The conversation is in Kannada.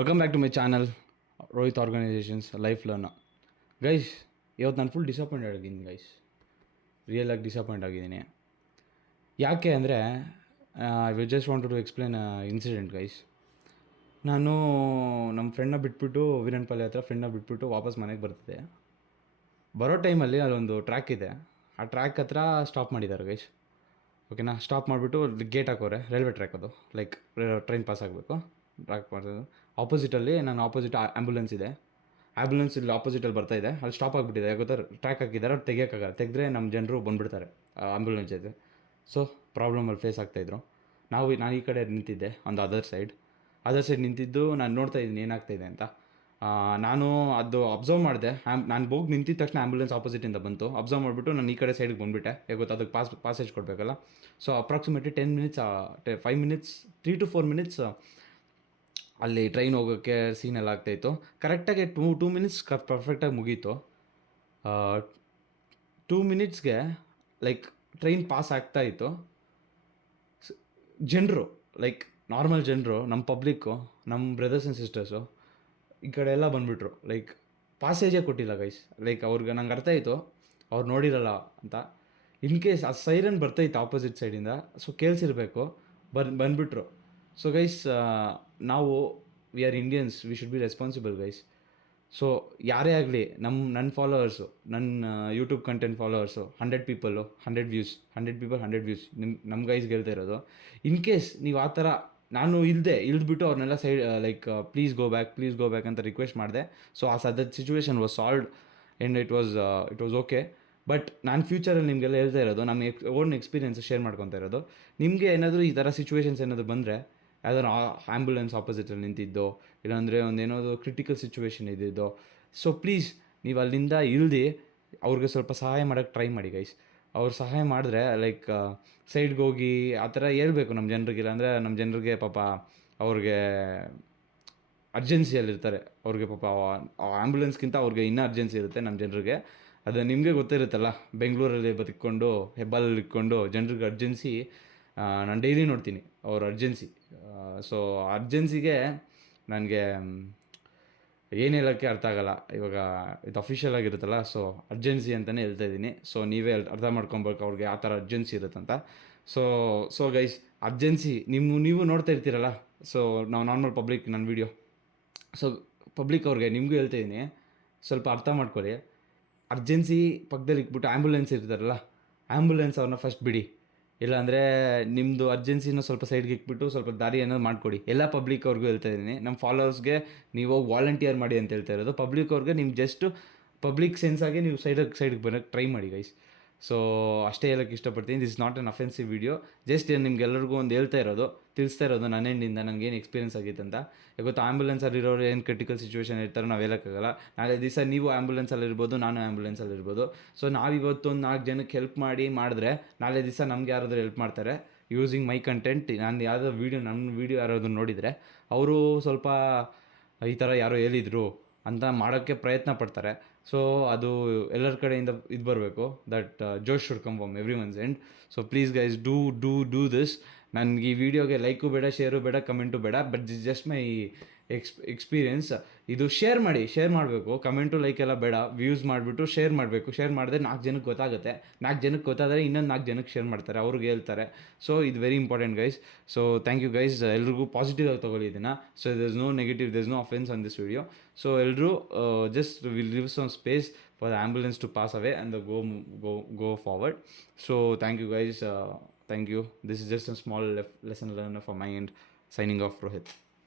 Welcome back to my channel Rohit organisations life learn. Guys, ಇವತ್ತು ನಾನು ಫುಲ್ ಡಿಸಪಾಯಿಂಟ್ ಆಗಿದ್ದೀನಿ ಗೈಸ್. ರಿಯಲಾಗಿ ಡಿಸಪಾಯಿಂಟ್ ಆಗಿದ್ದೀನಿ. ಯಾಕೆ ಅಂದರೆ I just want to explain incident guys. ನಾನು ನಮ್ಮ ಫ್ರೆಂಡ್ನ ಬಿಟ್ಬಿಟ್ಟು ವೀರನ್ಪಲ್ಲಿ ಹತ್ರ ಫ್ರೆಂಡ್ನ ಬಿಟ್ಬಿಟ್ಟು ವಾಪಸ್ ಮನೆಗೆ ಬರ್ತಿದ್ದೆ. ಬರೋ ಟೈಮಲ್ಲಿ ಅಲ್ಲೊಂದು ಟ್ರ್ಯಾಕ್ ಇದೆ. ಆ ಟ್ರ್ಯಾಕ್ ಹತ್ರ ಸ್ಟಾಪ್ ಮಾಡಿದ್ದಾರೆ ಗೈಸ್. ಓಕೆನಾ? ಸ್ಟಾಪ್ ಮಾಡಿಬಿಟ್ಟು ಗೇಟ್ ಹಾಕೋರೆ. ರೈಲ್ವೆ ಟ್ರ್ಯಾಕ್ ಅದು, ಲೈಕ್ ಟ್ರೈನ್ ಪಾಸ್ ಆಗಬೇಕು. ಟ್ರ್ಯಾಕ್ ಮಾಡೋದು ಆಪೋಸಿಟಲ್ಲಿ ನಾನು ಆಪೋಸಿಟ್ ಆ್ಯಂಬುಲೆನ್ಸ್ ಇದೆ. ಆ್ಯಂಬುಲೆನ್ಸ್ ಇಲ್ಲಿ ಆಪೋಸಿಟಲ್ಲಿ ಬರ್ತಾಯಿದೆ. ಅಲ್ಲಿ ಸ್ಟಾಪ್ ಆಗಿಬಿಟ್ಟಿದೆ. ಗೊತ್ತಾ? ಟ್ರ್ಯಾಕ್ ಹಾಕಿದ್ದಾರೆ, ಅವ್ರು ತೆಗಿಯೋಕ್ಕಾಗಲ್ಲ. ತೆಗೆದ್ರೆ ನಮ್ಮ ಜನರು ಬಂದುಬಿಡ್ತಾರೆ ಆ್ಯಂಬುಲೆನ್ಸ್ ಜೊತೆ. ಸೊ ಪ್ರಾಬ್ಲಮಲ್ಲಿ ಫೇಸ್ ಆಗ್ತಾಯಿದ್ರು. ನಾನು ಈ ಕಡೆ ನಿಂತಿದ್ದೆ, ಒಂದು ಅದರ್ ಸೈಡ್ ನಿಂತಿದ್ದು ನಾನು ನೋಡ್ತಾಯಿದ್ದೀನಿ ಏನಾಗ್ತಾಯಿದೆ ಅಂತ. ನಾನು ಅದು ಅಬ್ಸರ್ವ್ ಮಾಡಿದೆ. ನಾನು ಹೋಗಿ ನಿಂತಿದ ತಕ್ಷಣ ಆ್ಯಂಬುಲೆನ್ಸ್ ಆಪೋಸಿಟಿಂದ ಬಂತು. ಅಬ್ಸರ್ವ್ ಮಾಡಿಬಿಟ್ಟು ನಾನು ಈ ಕಡೆ ಸೈಡ್ಗೆ ಬಂದುಬಿಟ್ಟೆ. ಗೊತ್ತಾ? ಅದಕ್ಕೆ ಪಾಸೇಜ್ ಕೊಡಬೇಕಲ್ಲ. So approximately 10 minutes 5 minutes 3 to 4 minutes ಅಲ್ಲಿ ಟ್ರೈನ್ ಹೋಗೋಕ್ಕೆ ಸೀನೆಲ್ಲ ಆಗ್ತಾಯಿತ್ತು. ಕರೆಕ್ಟಾಗಿ 2 ಮಿನಿಟ್ಸ್ ಪರ್ಫೆಕ್ಟಾಗಿ ಮುಗೀತು. 2 ಮಿನಿಟ್ಸ್ಗೆ ಲೈಕ್ ಟ್ರೈನ್ ಪಾಸ್ ಆಗ್ತಾಯಿತ್ತು. ಜನರು, ಲೈಕ್ ನಾರ್ಮಲ್ ಜನರು, ನಮ್ಮ ಪಬ್ಲಿಕ್ಕು, ನಮ್ಮ ಬ್ರದರ್ಸ್ ಆ್ಯಂಡ್ ಸಿಸ್ಟರ್ಸು ಈ ಕಡೆ ಎಲ್ಲ ಬಂದುಬಿಟ್ರು. ಲೈಕ್ ಪಾಸೇಜೇ ಕೊಟ್ಟಿಲ್ಲ ಗೈಸ್. ಲೈಕ್ ಅವ್ರಿಗೆ ನಂಗೆ ಅರ್ಥ ಆಯಿತು ಅವ್ರು ನೋಡಿರಲ್ಲ ಅಂತ. ಇನ್ ಕೇಸ್ ಆ ಸೈರನ್ ಬರ್ತೈತೆ ಆಪೋಸಿಟ್ ಸೈಡಿಂದ, ಸೊ ಕೇಳಿಸಿರ್ಬೇಕು. ಬಂದುಬಿಟ್ರು. ಸೊ ಗೈಸ್, ನಾವು we are Indians, we should be responsible guys. So ಯಾರೇ ಆಗಲಿ, ನನ್ನ ಫಾಲೋವರ್ಸು, ನನ್ನ YouTube content followers 100 people 100 views, 100 people 100 views, ನಮ್ಮ ಗೈಸ್ಗೆ ಹೇಳ್ತಾ ಇರೋದು. ಇನ್ ಕೇಸ್ ನೀವು ಆ ಥರ, ನಾನು ಇಳಿದ್ಬಿಟ್ಟು ಅವ್ರನ್ನೆಲ್ಲ side like please go back ಅಂತ ರಿಕ್ವೆಸ್ಟ್ ಮಾಡಿದೆ. ಸೊ ಆ situation was solved and it was okay. But ನಾನು ಫ್ಯೂಚರಲ್ಲಿ ನಿಮಗೆಲ್ಲ ಹೇಳ್ತಾ ಇರೋದು, ನಮ್ಮ ಓನ್ ಎಕ್ಸ್ಪೀರಿಯನ್ಸ್ ಶೇರ್ ಮಾಡ್ಕೊತಾ ಇರೋದು. ನಿಮಗೆ ಏನಾದರೂ ಈ ಥರ ಸಿಚುವೇಶನ್ಸ್ ಏನಾದರೂ ಬಂದರೆ, ಯಾವ್ದಾದ್ರು ಆ್ಯಂಬುಲೆನ್ಸ್ ಆಪೋಸಿಟಲ್ಲಿ ನಿಂತಿದ್ದೋ, ಇಲ್ಲಾಂದರೆ ಒಂದೇನಾದ್ರು ಕ್ರಿಟಿಕಲ್ ಸಿಚುವೇಶನ್ ಇದ್ದಿದ್ದೋ, ಸೊ ಪ್ಲೀಸ್ ನೀವು ಅಲ್ಲಿಂದ ಇಳ್ದು ಅವ್ರಿಗೆ ಸ್ವಲ್ಪ ಸಹಾಯ ಮಾಡೋಕ್ಕೆ ಟ್ರೈ ಮಾಡಿ ಗೈಸ್. ಅವ್ರು ಸಹಾಯ ಮಾಡಿದ್ರೆ ಲೈಕ್ ಸೈಡ್ಗೆ ಹೋಗಿ ಆ ಥರ ಹೇಳ್ಬೇಕು ನಮ್ಮ ಜನರಿಗೆ. ಇಲ್ಲಾಂದರೆ ನಮ್ಮ ಜನರಿಗೆ ಪಾಪ ಅವ್ರಿಗೆ ಅರ್ಜೆನ್ಸಿಯಲ್ಲಿರ್ತಾರೆ. ಅವ್ರಿಗೆ ಪಾಪ ಆ್ಯಂಬುಲೆನ್ಸ್ಗಿಂತ ಅವ್ರಿಗೆ ಇನ್ನೂ ಅರ್ಜೆನ್ಸಿ ಇರುತ್ತೆ ನಮ್ಮ ಜನರಿಗೆ. ಅದು ನಿಮಗೆ ಗೊತ್ತಿರುತ್ತಲ್ಲ, ಬೆಂಗಳೂರಲ್ಲಿ ಬದುಕೊಂಡು ಹೆಬ್ಬಾಲಲ್ಲಿ ಇಟ್ಕೊಂಡು ಜನರಿಗೆ ಅರ್ಜೆನ್ಸಿ ನಾನು ಡೈಲಿ ನೋಡ್ತೀನಿ ಅವ್ರ ಅರ್ಜೆನ್ಸಿ. ಸೊ ಅರ್ಜೆನ್ಸಿಗೆ ನನಗೆ ಏನು ಹೇಳೋಕ್ಕೆ ಅರ್ಥ ಆಗೋಲ್ಲ. ಇವಾಗ ಇದು ಅಫಿಷಿಯಲ್ ಆಗಿರುತ್ತಲ್ಲ, ಸೊ ಅರ್ಜೆನ್ಸಿ ಅಂತಲೇ ಹೇಳ್ತಾ ಇದ್ದೀನಿ. ಸೊ ನೀವೇ ಅರ್ಥ ಮಾಡ್ಕೊಬೇಕು ಅವ್ರಿಗೆ ಆ ಥರ ಅರ್ಜೆನ್ಸಿ ಇರುತ್ತಂತ. ಸೊ ಗೈಸ್, ಅರ್ಜೆನ್ಸಿ ನೀವು ನೋಡ್ತಾ ಇರ್ತೀರಲ್ಲ. ಸೊ ನಾವು ನಾರ್ಮಲ್ ಪಬ್ಲಿಕ್ ನನ್ನ ವೀಡಿಯೋ, ಸೊ ಪಬ್ಲಿಕ್ ಅವ್ರಿಗೆ ನಿಮಗೂ ಹೇಳ್ತಾ ಇದ್ದೀನಿ, ಸ್ವಲ್ಪ ಅರ್ಥ ಮಾಡ್ಕೊಳ್ಳಿ. ಅರ್ಜೆನ್ಸಿ ಪಕ್ಕದಲ್ಲಿ ಇಟ್ಬಿಟ್ಟು ಆ್ಯಂಬುಲೆನ್ಸ್ ಇರ್ತಾರಲ್ಲ, ಆ್ಯಂಬುಲೆನ್ಸ್ ಅವ್ರನ್ನ ಫಸ್ಟ್ ಬಿಡಿ. ಇಲ್ಲಾಂದರೆ ನಿಮ್ಮದು ಅರ್ಜೆನ್ಸಿನ ಸ್ವಲ್ಪ ಸೈಡ್ಗೆ ಇಟ್ಬಿಟ್ಟು ಸ್ವಲ್ಪ ದಾರಿ ಏನಾದ್ರು ಮಾಡಿಕೊಡಿ. ಎಲ್ಲ ಪಬ್ಲಿಕ್ ಅವ್ರಿಗೂ ಹೇಳ್ತಾ ಇದ್ದೀನಿ. ನಮ್ಮ ಫಾಲೋವರ್ಸ್ಗೆ ನೀವು ಹೋಗಿ ವಾಲಂಟಿಯರ್ ಮಾಡಿ ಅಂತ ಹೇಳ್ತಾ ಇರೋದು. ಪಬ್ಲಿಕ್ ಅವ್ರಿಗೆ ನಿಮ್ಮ ಜಸ್ಟ್ ಪಬ್ಲಿಕ್ ಸೆನ್ಸಾಗಿ ನೀವು ಸೈಡಿಗೆ ಬರೋಕ್ಕೆ ಟ್ರೈ ಮಾಡಿ ಗೈಸ್. ಸೊ ಅಷ್ಟೇ ಹೇಳೋಕ್ಕೆ ಇಷ್ಟಪಡ್ತೀನಿ. This is not an offensive video. Just ನಿಮ್ಗೆಲ್ಲರಿಗೂ ಒಂದು ತಿಳಿಸ್ತಾ ಇರೋದು ನನ್ನ ಎಂಡಿಂದ ನನಗೇನು ಎಕ್ಸ್ಪೀರಿಯನ್ಸ್ ಆಗಿತ್ತು ಅಂತ. ಇವತ್ತು ಆ್ಯಂಬುಲೆನ್ಸಲ್ಲಿರೋರು ಏನು ಕ್ರಿಟಿಕಲ್ ಸಿಚುವೇಶನ್ ಇರ್ತಾರೋ ನಾವು ಹೇಳೋಕ್ಕಾಗಲ್ಲ. ನಾಳೆ ದಿವಸ ನೀವು ಆ್ಯಂಬುಲೆನ್ಸಲ್ಲಿರ್ಬೋದು, ನಾನು ಆ್ಯಂಬುಲೆನ್ಸಲ್ಲಿರ್ಬೋದು. ಸೊ ನಾವಿವತ್ತು ಒಂದು 4 ಜನಕ್ಕೆ ಹೆಲ್ಪ್ ಮಾಡಿದ್ರೆ ನಾಳೆ ದಿವಸ ನಮ್ಗೆ ಯಾರಾದರೂ ಹೆಲ್ಪ್ ಮಾಡ್ತಾರೆ ಯೂಸಿಂಗ್ ಮೈ ಕಂಟೆಂಟ್. ನಾನು ಯಾವುದೋ ನನ್ನ ವೀಡಿಯೋ ಯಾರಾದರೂ ನೋಡಿದರೆ ಅವರು ಸ್ವಲ್ಪ ಈ ಥರ ಯಾರೋ ಹೇಳಿದರು ಅಂತ ಮಾಡೋಕ್ಕೆ ಪ್ರಯತ್ನ ಪಡ್ತಾರೆ. ಸೊ ಅದು ಎಲ್ಲರ ಕಡೆಯಿಂದ ಇದು ಬರಬೇಕು. That Josh should come from every once end. So please guys, do this. ನನಗೆ ಈ ವಿಡಿಯೋಗೆ ಲೈಕು ಬೇಡ, ಶೇರು ಬೇಡ, ಕಮೆಂಟು ಬೇಡ. But this just my experience. ಇದು ಶೇರ್ ಮಾಡಬೇಕು. ಕಮೆಂಟು ಲೈಕ್ ಎಲ್ಲ ಬೇಡ. ವ್ಯೂಸ್ ಮಾಡಿಬಿಟ್ಟು ಶೇರ್ ಮಾಡಬೇಕು. ಶೇರ್ ಮಾಡಿದ್ರೆ 4 ಜನಕ್ಕೆ ಗೊತ್ತಾಗುತ್ತೆ. 4 ಜನಕ್ಕೆ ಗೊತ್ತಾದರೆ ಇನ್ನೊಂದು 4 ಜನಕ್ಕೆ ಶೇರ್ ಮಾಡ್ತಾರೆ, ಅವ್ರಿಗೆ ಹೇಳ್ತಾರೆ. ಸೊ ಇದು very important guys. So thank you guys. ಎಲ್ರಿಗೂ ಪಾಸಿಟಿವ್ ಆಗಿ ತೊಗೊಳ್ಳಿ ಇದನ್ನು. So there is no negative, there is no offence on this video. So ಎಲ್ಲರೂ just will leave some space for the ambulance to pass away and go forward. So thank you guys. Thank you. This is just a small lesson learned from my end. Signing off, Rohit.